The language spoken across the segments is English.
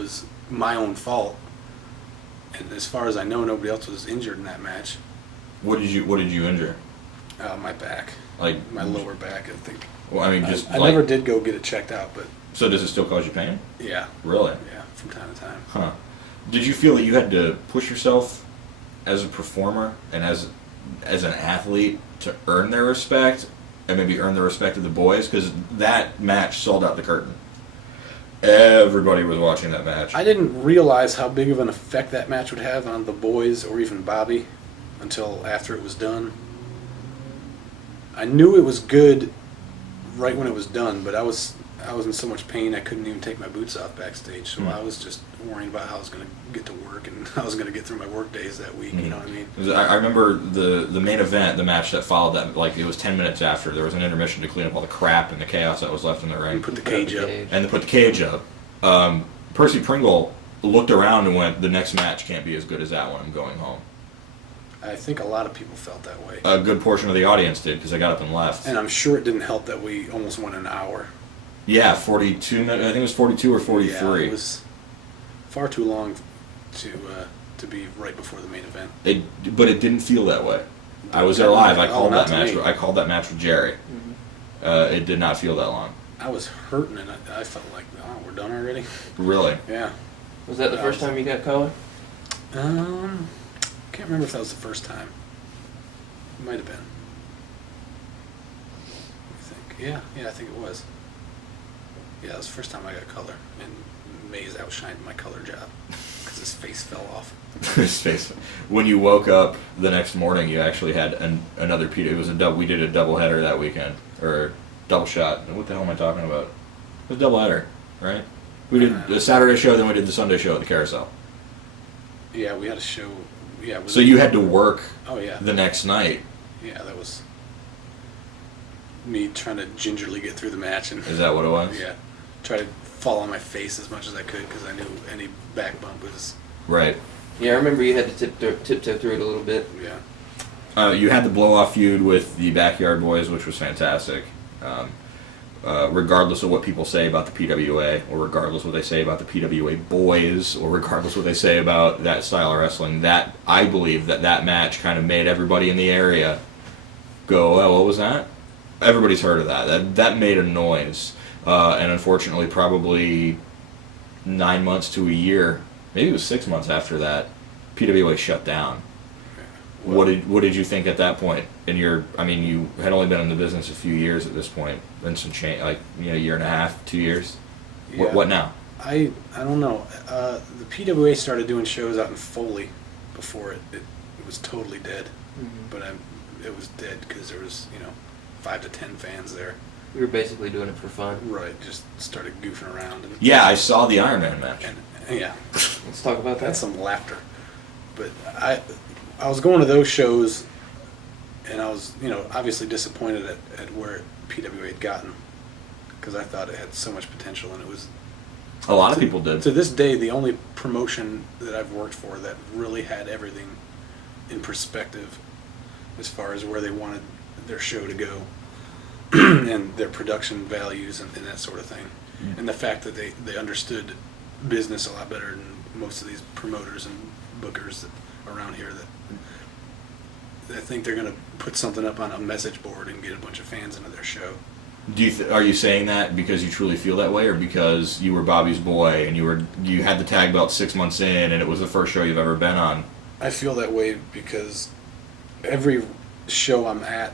was my own fault. And as far as I know, nobody else was injured in that match. What did you injure? My back. Like my lower back, I think. Well, I mean, just I never did go get it checked out, but. So does it still cause you pain? Yeah. Really? Yeah, from time to time. Huh. Did you feel that you had to push yourself as a performer and as an athlete to earn their respect and maybe earn the respect of the boys? Because that match sold out the curtain. Everybody was watching that match. I didn't realize how big of an effect that match would have on the boys or even Bobby until after it was done. I knew it was good right when it was done, but I was in so much pain I couldn't even take my boots off backstage, so I was just worrying about how I was going to get to work and how I was going to get through my work days that week, you know what I mean? I remember the main event, the match that followed that, like it was 10 minutes after, there was an intermission to clean up all the crap and the chaos that was left in the ring. And put the cage up. And they put the cage up. Percy Pringle looked around and went, the next match can't be as good as that one, I'm going home. I think a lot of people felt that way. A good portion of the audience did, because they got up and left. And I'm sure it didn't help that we almost went an hour. Yeah, 42 minutes. I think it was 42 or 43. Yeah, it was far too long to be right before the main event. But it didn't feel that way. I was there live. I called that match. Me. I called that match with Jerry. It did not feel that long. I was hurting, and I felt like, oh, we're done already. Really? Yeah. Was that the first time you got color? Can't remember if that was the first time. It might have been. I think. Yeah, I think it was. Yeah, that was the first time I got color, and Mays outshined my color job because his face fell off. His face. When you woke up the next morning, you actually had another PW. It was we did a doubleheader that weekend, or double shot. What the hell am I talking about? It was a doubleheader, right? We did the Saturday show, then we did the Sunday show at the Carousel. Yeah, we had a show. Yeah. So you had to work. Oh yeah. The next night. Yeah, that was me trying to gingerly get through the match, and is that what it was? Yeah, try to fall on my face as much as I could because I knew any back bump was right. Yeah, I remember you had to tiptoe through it a little bit. Yeah. You had the blow-off feud with the Backyard Boys, which was fantastic. Regardless of what people say about the PWA, or regardless what they say about the PWA boys, or regardless what they say about that style of wrestling, that I believe that match kind of made everybody in the area go, oh, what was that? Everybody's heard of that. That made a noise. And unfortunately, probably 9 months to a year, maybe it was 6 months after that, PWA shut down. Well, what did you think at that point? You had only been in the business a few years at this point, and some change, like a year and a half, 2 years. Yeah. What now? I don't know. The PWA started doing shows out in Foley before it was totally dead. But it was dead because there was 5 to 10 fans there. We were basically doing it for fun. Right, just started goofing around. Yeah, I saw the Iron Man match. Yeah. Let's talk about that. That's some laughter. But I was going to those shows, and I was, obviously disappointed at where PWA had gotten, because I thought it had so much potential, and it was. A lot of people did. To this day, the only promotion that I've worked for that really had everything in perspective, as far as where they wanted their show to go, and their production values and that sort of thing, and the fact that they understood business a lot better than most of these promoters and bookers around here that I think they're going to put something up on a message board and get a bunch of fans into their show. Are you saying that because you truly feel that way, or because you were Bobby's boy and you had the tag belt 6 months in and it was the first show you've ever been on? I feel that way because every show I'm at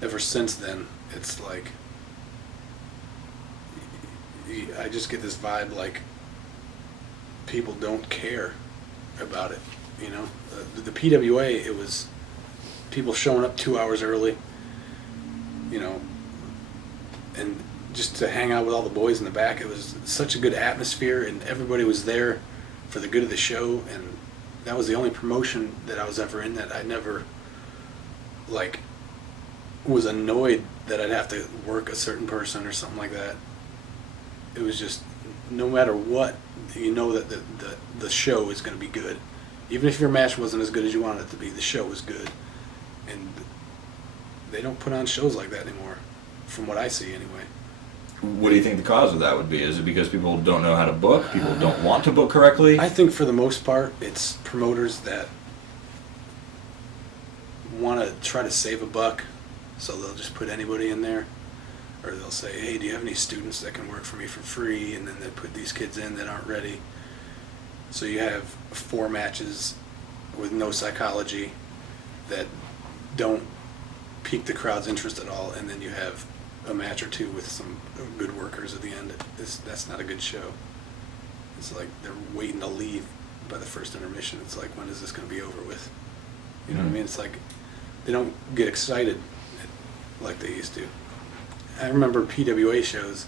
ever since then, it's like I just get this vibe like people don't care about it. The PWA, it was people showing up 2 hours early, and just to hang out with all the boys in the back. It was such a good atmosphere, and everybody was there for the good of the show, and that was the only promotion that I was ever in that I never, was annoyed that I'd have to work a certain person or something like that. It was just, no matter what, that the show is going to be good. Even if your match wasn't as good as you wanted it to be, the show was good. And they don't put on shows like that anymore, from what I see anyway. What do you think the cause of that would be? Is it because people don't know how to book? People don't want to book correctly? I think for the most part, it's promoters that want to try to save a buck, so they'll just put anybody in there. Or they'll say, hey, do you have any students that can work for me for free? And then they put these kids in that aren't ready. So you have 4 matches with no psychology that don't pique the crowd's interest at all, and then you have a match or 2 with some good workers at the end. That's not a good show. It's like they're waiting to leave by the first intermission. It's like, when is this going to be over with? You know what I mean? It's like they don't get excited like they used to. I remember PWA shows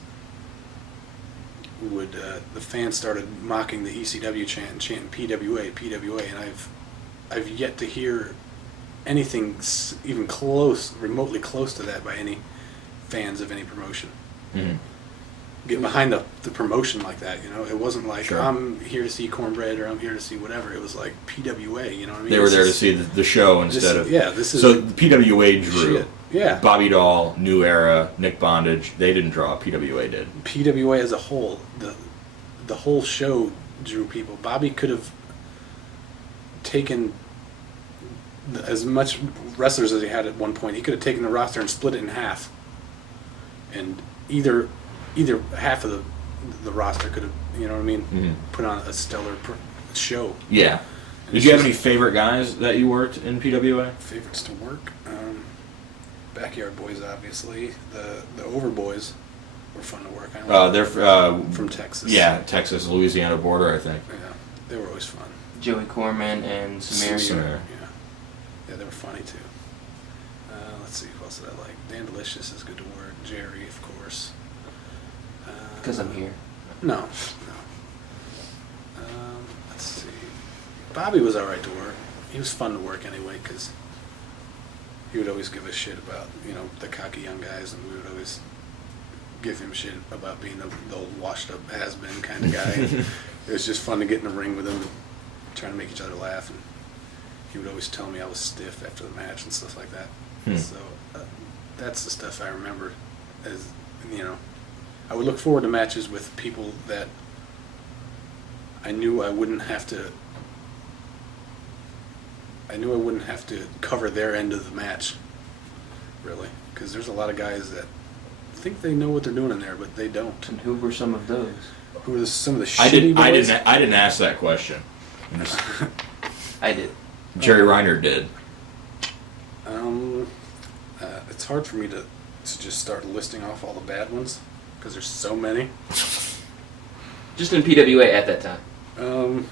would the fans started mocking the ECW chant and chanting PWA, PWA, and I've yet to hear anything even close, remotely close to that by any fans of any promotion. Mm-hmm. Get behind the promotion like that, you know. It wasn't like, Sure. I'm here to see Cornbread or I'm here to see whatever. It was like PWA, you know what I mean? They were It's there to just- see the show instead of... yeah, this is So the PWA drew. shit. Yeah. Bobby Doll, New Era, Nick Bondage, they didn't draw. PWA did. PWA as a whole, the whole show drew people. Bobby could have taken as much wrestlers as he had at one point. He could have taken the roster and split it in half, and either half of the roster could have, you know what I mean, Mhm. put on a stellar show. Yeah. And Did you have it's any favorite guys that you worked in PWA? favorites to work? Backyard Boys, obviously. The Overboys were fun to work. I don't They're from Texas. yeah, Texas, Louisiana border, I think. Yeah, they were always fun. Joey Corman and Samir. Samir. Yeah, they were funny too. Let's see, who else did I like? Dan Delicious is good to work. Jerry, of course. Because I'm here. No. Let's see. Bobby was all right to work. He was fun to work anyway, because he would always give us shit about, you know, the cocky young guys, and we would always give him shit about being the old washed-up has-been kind of guy. It was just fun to get in the ring with him and trying to make each other laugh. And he would always tell me I was stiff after the match and stuff like that. So that's the stuff I remember. As you know, I would look forward to matches with people that I knew I wouldn't have to. I knew I wouldn't have to cover their end of the match, really, because there's a lot of guys that think they know what they're doing in there, but they don't. And who were some of those? Who are some of the I shitty boys? didn't ask that question. I did. Jerry Reiner did. It's hard for me to just start listing off all the bad ones, because there's so many. Just in PWA at that time.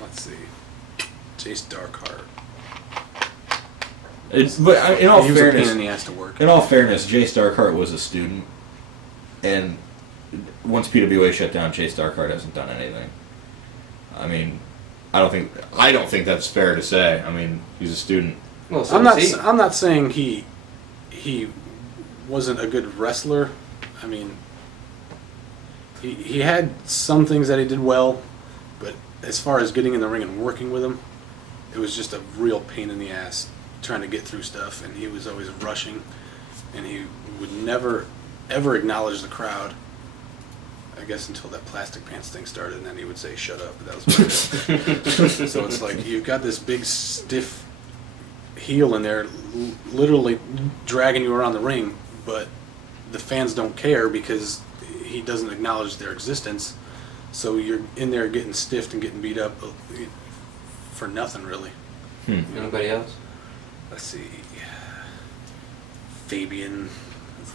Let's see. Jace Darkheart. But in all He was a pain fairness, in the ass to work. in all fairness, Jay Starkheart was a student, and once PWA shut down, Jay Starkheart hasn't done anything. I mean, I don't think that's fair to say. I mean, he's a student. Well, so I'm not. was he. I'm not saying he wasn't a good wrestler. I mean, he had some things that he did well, but as far as getting in the ring and working with him, it was just a real pain in the ass trying to get through stuff, and he was always rushing, and he would never ever acknowledge the crowd. I guess until that plastic pants thing started, and then he would say "shut up." But that was about it. So it's like you've got this big stiff heel in there, literally dragging you around the ring, but the fans don't care because he doesn't acknowledge their existence. So you're in there getting stiffed and getting beat up for nothing, really. You know? Anybody else? Let's see. Fabian.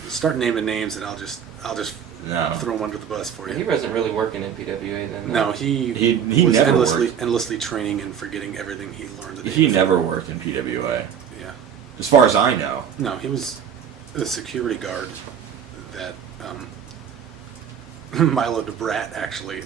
Start naming names, and I'll just No. throw him under the bus for you. He wasn't really working in PWA then. No, he was never endlessly training and forgetting everything he learned. The day He before. never worked in PWA, Yeah. as far as I know. No, he was the security guard that Milo DeBrat actually